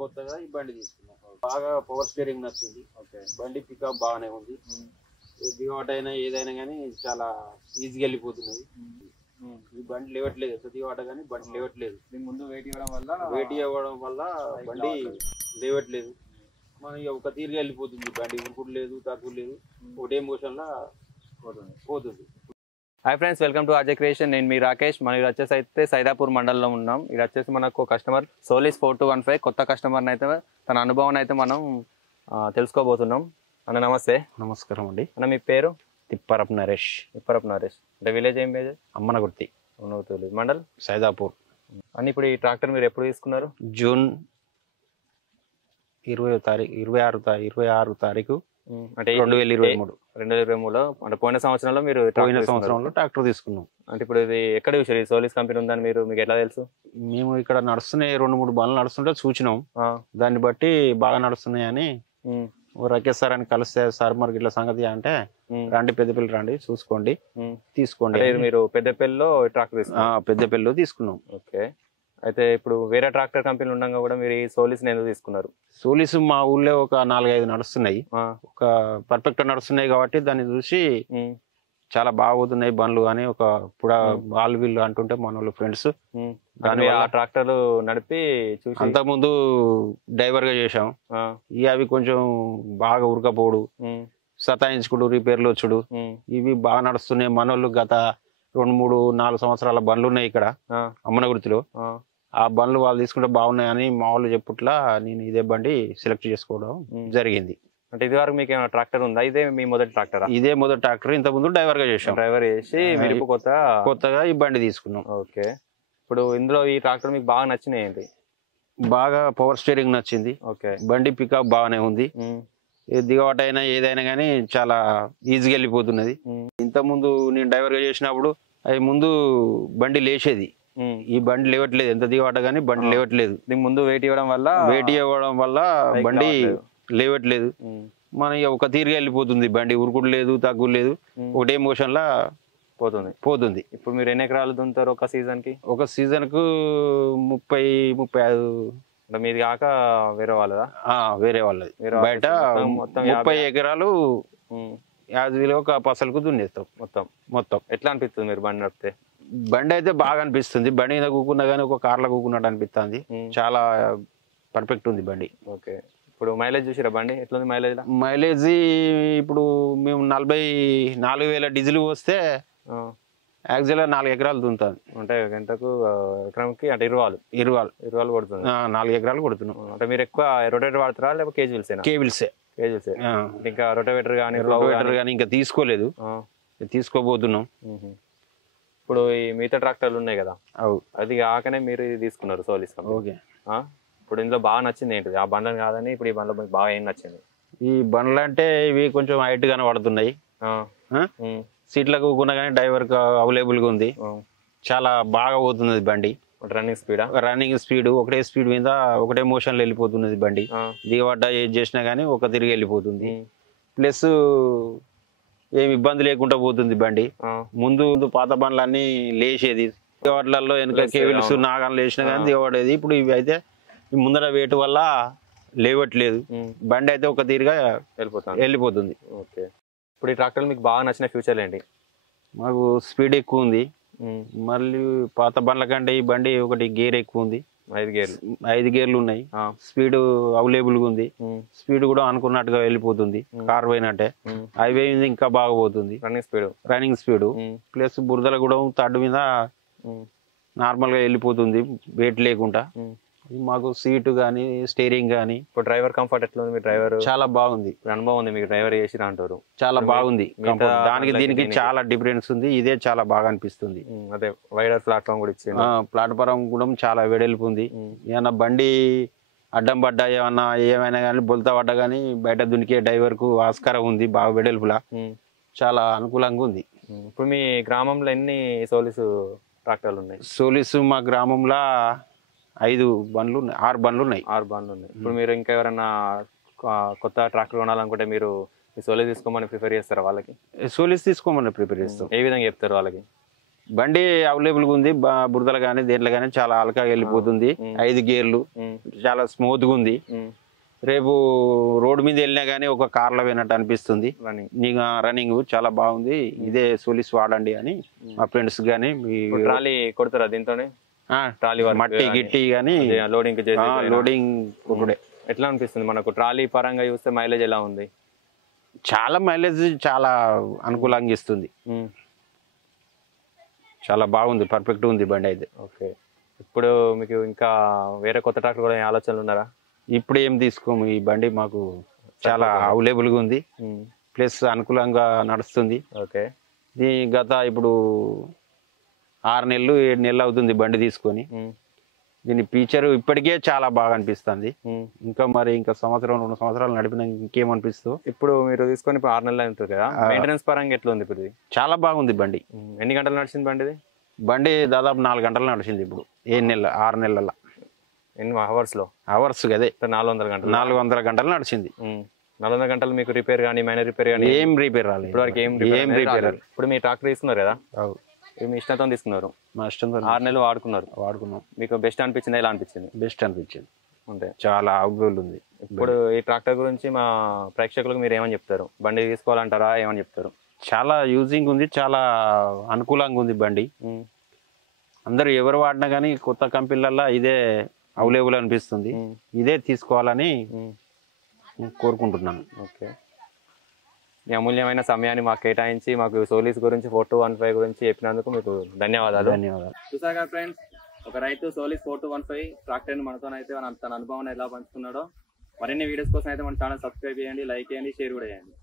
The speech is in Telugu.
కొత్తగా ఈ బండి తీసుకున్నాం. బాగా పవర్ స్టీరింగ్ నచ్చింది. బండి పికప్ బాగానే ఉంది. దిగవాట అయినా ఏదైనా కానీ చాలా ఈజీగా వెళ్ళిపోతున్నది. ఈ బండి లేవట్లేదు, ఎంత దిగవాట కానీ బండి లేవట్లేదు. ముందు వెయిట్ ఇవ్వడం వల్ల బండి లేవట్లేదు. మనం ఒక తీరుగా వెళ్ళిపోతుంది బండి. ఉరుకుడు లేదు, తక్కువ లేదు, ఒకటే మోషన్ లా పోతుంది. Hi friends, welcome to Ajay creation. నేను మీ రాకేష్. మనం ఇది వచ్చేసి అయితే సైదాపూర్ మండలంలో ఉన్నాం. ఇది వచ్చేసి మనకు కస్టమర్ సోలిస్ 4215 కొత్త కస్టమర్ని అయితే తన అనుభవం అయితే మనం తెలుసుకోబోతున్నాం. అన్న నమస్తే. నమస్కారం అండి. అన్న మీ పేరు? తిప్పరపు నరేష్. తిప్పరపు నరేష్. అంటే విలేజ్ ఏం విలేజ్? అమ్మనగుర్తి, మండల్ సైదాపూర్. అని ఇప్పుడు ఈ ట్రాక్టర్ మీరు ఎప్పుడు తీసుకున్నారు? జూన్ 26 తారీఖు అంటే 2023లో. అంటే పోయిన సంవత్సరంలో మీరు ట్రాక్టర్ తీసుకున్నాం. అంటే ఇప్పుడు ఇది ఎక్కడ చూసారు? ఈ సోలిస్ కంపెనీ ఉందని మీకు ఎట్లా తెలుసు? మేము ఇక్కడ నడుస్తున్నాయి 2-3 బండ్లు నడుస్తుంటే చూసినాం. దాన్ని బట్టి బాగా నడుస్తున్నాయని రాకేష్ సార్ అని కలిస్తే, సార్ మరి ఇట్లా సంగతి అంటే రండి పెద్దపల్లి రండి చూసుకోండి తీసుకోండి. మీరు పెద్దపల్లిలో ట్రాక్టర్ తీసుకున్నారు? పెద్దపల్లిలో తీసుకున్నాం. ఓకే. అయితే ఇప్పుడు వేరే ట్రాక్టర్ కంపెనీలు ఉండగా కూడా మీరు ఈ సోలిస్ ఎందుకు తీసుకున్నారు? సోలిస్ మా ఊళ్ళో ఒక 4-5 నడుస్తున్నాయి, ఒక పర్ఫెక్ట్ నడుస్తున్నాయి కాబట్టి దాన్ని చూసి చాలా బాగుతున్నాయి బండ్లు అని ఒక వాళ్ళు వీళ్ళు అంటుంటే మన వాళ్ళు ఫ్రెండ్స్ దాని ఆ ట్రాక్టర్లు నడిపి చూసి. అంతకుముందు డ్రైవర్ గా చేసాం. ఇవి అవి కొంచెం బాగా ఉరకపోడు, సతాయించుకుడు, రిపేర్లు వచ్చుడు, ఇవి బాగా నడుస్తున్నాయి. మనోళ్ళు గత 2-3-4 సంవత్సరాల బండ్లు ఉన్నాయి ఇక్కడ అమ్మనగుర్తిలో. ఆ బండ్లు వాళ్ళు తీసుకుంటే బాగున్నాయని మా వాళ్ళు చెప్పుట్లా నేను ఇదే బండి సెలెక్ట్ చేసుకోవడం జరిగింది. అంటే ఇది వరకు మీకు ఏమైనా ట్రాక్టర్ ఉందా? ఇదే మీ మొదటి ట్రాక్టర్? ఇదే మొదటి ట్రాక్టర్. ఇంత ముందు డ్రైవర్ గా చేసాం. డ్రైవర్ చేసి మీరు కొత్తగా ఈ బండి తీసుకున్నాం. ఓకే. ఇప్పుడు ఇందులో ఈ ట్రాక్టర్ మీకు బాగా నచ్చినాయి ఏంటి? బాగా పవర్ స్టీరింగ్ నచ్చింది. ఓకే. బండి పికప్ బాగానే ఉంది. దిగవాట అయినా ఏదైనా కానీ చాలా ఈజీగా వెళ్ళిపోతున్నది. ఇంత ముందు నేను డ్రైవర్ గా చేసినప్పుడు అవి ముందు బండి లేచేది. ఈ బండి లేవట్లేదు, ఎంత దిగవాట కానీ బండి లేవట్లేదు. ముందు వెయిట్ ఇవ్వడం వల్ల బండి లేవట్లేదు. మనం ఒక తీరుగా వెళ్ళిపోతుంది బండి. ఉరుకుడు లేదు, తక్కువ లేదు, ఒకటే మోషన్ లా పోతుంది. ఇప్పుడు మీరు ఎన్ని ఎకరాలు దున్నుతారు ఒక సీజన్ కి? ఒక సీజన్ కు 30-35. మీది కాక వేరే వాళ్ళదా? వేరే వాళ్ళది. బయట 30 ఎకరాలు యాజీలో ఒక పసలకు దున్నేస్తాం మొత్తం. ఎట్లా అనిపిస్తుంది మీరు బండి నడిపితే? బండి అయితే బాగా అనిపిస్తుంది. బండి మీద కూకున్నా కానీ ఒక కార్లో కూకున్నట్టు అనిపిస్తుంది. చాలా పర్ఫెక్ట్ ఉంది బండి. ఓకే. ఇప్పుడు మైలేజ్ చూసిరా బండి ఎట్లా ఉంది? మైలేజ్ ఇప్పుడు మేము 44,000 డీజిల్ వస్తే యాక్చువల్గా 4 ఎకరాలు దున్నుతాను. అంటే గంటకు ఎకరానికి అంటే 20 కొడుతుంది. 4 ఎకరాలు కొడుతున్నాం. అంటే మీరు ఎక్కువ రొటేటర్ వాడతారా లేకపోతే కేజీల్సే? ఇంకా రొటేటర్ కానీ ఇంకా తీసుకోలేదు, తీసుకోబోతున్నాం. ఇప్పుడు ఈ మిగతా ట్రాక్టర్లు ఉన్నాయి కదా, అది కాకనే మీరు ఇది తీసుకున్నారు సోలిస్. ఓకే. ఇప్పుడు ఇందులో బాగా నచ్చింది ఏంటిది? ఆ బండ్లను కాదని ఇప్పుడు ఈ బండ్లో బాగా ఏం నచ్చింది? ఈ బండ్లు అంటే ఇవి కొంచెం హైట్ గానే పడుతున్నాయి. సీట్లకు కూకున్నా కానీ డ్రైవర్ అవైలబుల్ గా ఉంది. చాలా బాగా పోతున్నది బండి. రన్నింగ్ స్పీడ్ ఒకటే స్పీడ్ మీద ఒకటే మోషన్ లో వెళ్ళిపోతున్నది బండి. దిగబడ్డ ఏది చేసినా గానీ ఒక తిరిగి వెళ్ళిపోతుంది. ప్లస్ ఏమి ఇబ్బంది లేకుండా పోతుంది బండి. ముందు పాత బండ్లన్నీ లేచేది, దిగబడ్లలో వెనక కేబుల్స్ నాగాలు లేచినా కానీ దిగబడేది. ఇప్పుడు ఇవి అయితే ముందర వేటు వల్ల లేవట్లేదు. బండి అయితే ఒక తీరుగా వెళ్ళిపోతుంది. ఓకే. ఇప్పుడు ఈ ట్రాక్టర్ మీకు బాగా నచ్చిన ఫ్యూచర్ ఏంటి? మాకు స్పీడ్ ఎక్కువ ఉంది. మళ్ళీ పాత బండ్ల కంటే ఈ బండి ఒకటి గేర్ ఎక్కువ ఉంది. 5 గేర్లు ఉన్నాయి. స్పీడ్ అవైలబుల్ గా ఉంది. స్పీడ్ కూడా అనుకున్నట్టుగా వెళ్ళిపోతుంది. కార్ పోయినట్టే హైవే ఇంకా బాగా పోతుంది. రన్నింగ్ స్పీడ్ ప్లస్ బురదల కూడా థర్డ్ మీద నార్మల్ గా వెళ్ళిపోతుంది వెయిట్ లేకుండా. మాకు సీటు గానీ స్టీరింగ్ గానీ. ఇప్పుడు డ్రైవర్ కంఫర్ట్ ఎట్లా ఉంది? మీ డ్రైవర్ చాలా బాగుంది. అనుభవం ఉంది మీకు? డ్రైవర్ చేసి అంటారు చాలా బాగుంది. దానికి దీనికి చాలా డిఫరెన్స్ ఉంది. ఇదే చాలా బాగా అనిపిస్తుంది. అదే వైడర్ ప్లాట్ఫామ్ కూడా ఇచ్చింది. ప్లాట్ఫారం కూడా చాలా వెడల్పు ఉంది. ఏమన్నా బండి అడ్డం పడ్డా ఏమైనా కానీ బొల్తా పడ్డా కానీ బయట దునికే డ్రైవర్ కు ఆస్కారం ఉంది. బాగా వెడల్పులా చాలా అనుకూలంగా ఉంది. ఇప్పుడు మీ గ్రామంలో ఎన్ని సోలిస్ ట్రాక్టర్లు ఉన్నాయి? సోలిస్ మా గ్రామంలో 6 బండ్లు ఉన్నాయి. 6 బండ్లు ఉన్నాయి. ఇప్పుడు మీరు ఇంకా ఎవరైనా కొత్త ట్రాక్టర్ కొనాలనుకుంటే మీరు సోలిస్ తీసుకోమని ప్రిఫర్ చేస్తారా వాళ్ళకి? సోలిస్ తీసుకోమని ప్రిఫర్ చేస్తాం. ఏ విధంగా చెప్తారు వాళ్ళకి? బండి అవైలబుల్ గా ఉంది, బురదలు కానీ దేంట్లో కానీ చాలా అలకాగా వెళ్ళిపోతుంది. 5 గేర్లు చాలా స్మూత్ గా ఉంది. రేపు రోడ్డు మీద వెళ్ళినా గానీ ఒక కార్లో పోయినట్టు అనిపిస్తుంది. రన్నింగ్ చాలా బాగుంది. ఇదే సోలిస్ వాడండి అని మా ఫ్రెండ్స్ గానీ ట్రాలీ కొడతారా దీంతోనే? ట్రాలీ మట్టి గిట్టి గానీ లోడింగ్ కొట్టుడే. ఎట్లా అనిపిస్తుంది మనకు ట్రాలీ పరంగా చూస్తే? మైలేజ్ ఎలా ఉంది? చాలా మైలేజ్ చాలా అనుకూలంగా ఇస్తుంది. చాలా బాగుంది, పర్ఫెక్ట్ ఉంది బండి అయితే. ఓకే, ఇప్పుడు మీకు ఇంకా వేరే కొత్త ట్రాక్టర్ కూడా ఆలోచనలు ఉన్నారా? ఇప్పుడు ఏం తీసుకోము, ఈ బండి మాకు చాలా అవైలబుల్ గా ఉంది, ప్లస్ అనుకూలంగా నడుస్తుంది. ఓకే, గత ఇప్పుడు 6 నెలలు 7 నెలలు అవుతుంది బండి తీసుకొని. దీని ఫీచర్ ఇప్పటికే చాలా బాగా అనిపిస్తుంది. ఇంకా మరి ఇంకా 1-2 సంవత్సరాలు నడిపినా ఇంకేమనిపిస్తుంది. ఇప్పుడు మీరు తీసుకొని 6 నెలలు ఉంటుంది కదా, మెయింటెనెన్స్ పరంగా ఎట్లా ఉంది? ఇప్పుడు చాలా బాగుంది బండి. ఎన్ని గంటలు నడిచింది బండిది? బండి దాదాపు 4 గంటలు నడిచింది. ఇప్పుడు 6 నెలల ఎన్ని అవర్స్ లో? అవర్స్ అదే 400 గంటలు. 400 గంటలు నడిచింది. 400 గంటలు మీకు రిపేర్ కానీ మైనర్ రిపేర్ కానీ ఏం రిపేర్ రాలేదు. ఇప్పటివరకు ఏం రిపేర్. ఇప్పుడు మీ ట్రాక్టర్ తీసుకున్నారు కదా, మీ ఇష్టంతో తీసుకున్నారు, మా ఇష్టంతో 6 నెలలు వాడుకున్నాం. మీకు బెస్ట్ అనిపించింది? ఎలా అనిపించింది? బెస్ట్ అనిపించింది. అంతే, చాలా అవైలబుల్ ఉంది. ఇప్పుడు ఈ ట్రాక్టర్ గురించి మా ప్రేక్షకులకు మీరు ఏమని చెప్తారు? బండి తీసుకోవాలంటారా? ఏమని చెప్తారు? చాలా యూజింగ్ ఉంది, చాలా అనుకూలంగా ఉంది బండి. అందరూ ఎవరు వాడినా కానీ కొత్త కంపెనీలలో ఇదే అవైలబుల్ అనిపిస్తుంది. ఇదే తీసుకోవాలని కోరుకుంటున్నాను. ఓకే, మీ అమూల్యమైన సమయాన్ని మాకు కేటాయించి మాకు సోలీస్ గురించి 4215 గురించి చెప్పినందుకు మీకు ధన్యవాదాలు. చూసాగా ఫ్రెండ్స్, ఒక రైతు సోలీస్ 4215 ట్రాక్టర్ మనతోనైతే తన అనుభవాన్ని ఎలా పంచుకున్నాడో. మరిన్ని వీడియోస్ కోసం అయితే మన ఛానల్ సబ్స్క్రైబ్ చేయండి, లైక్ చేయండి, షేర్ కూడా చేయండి.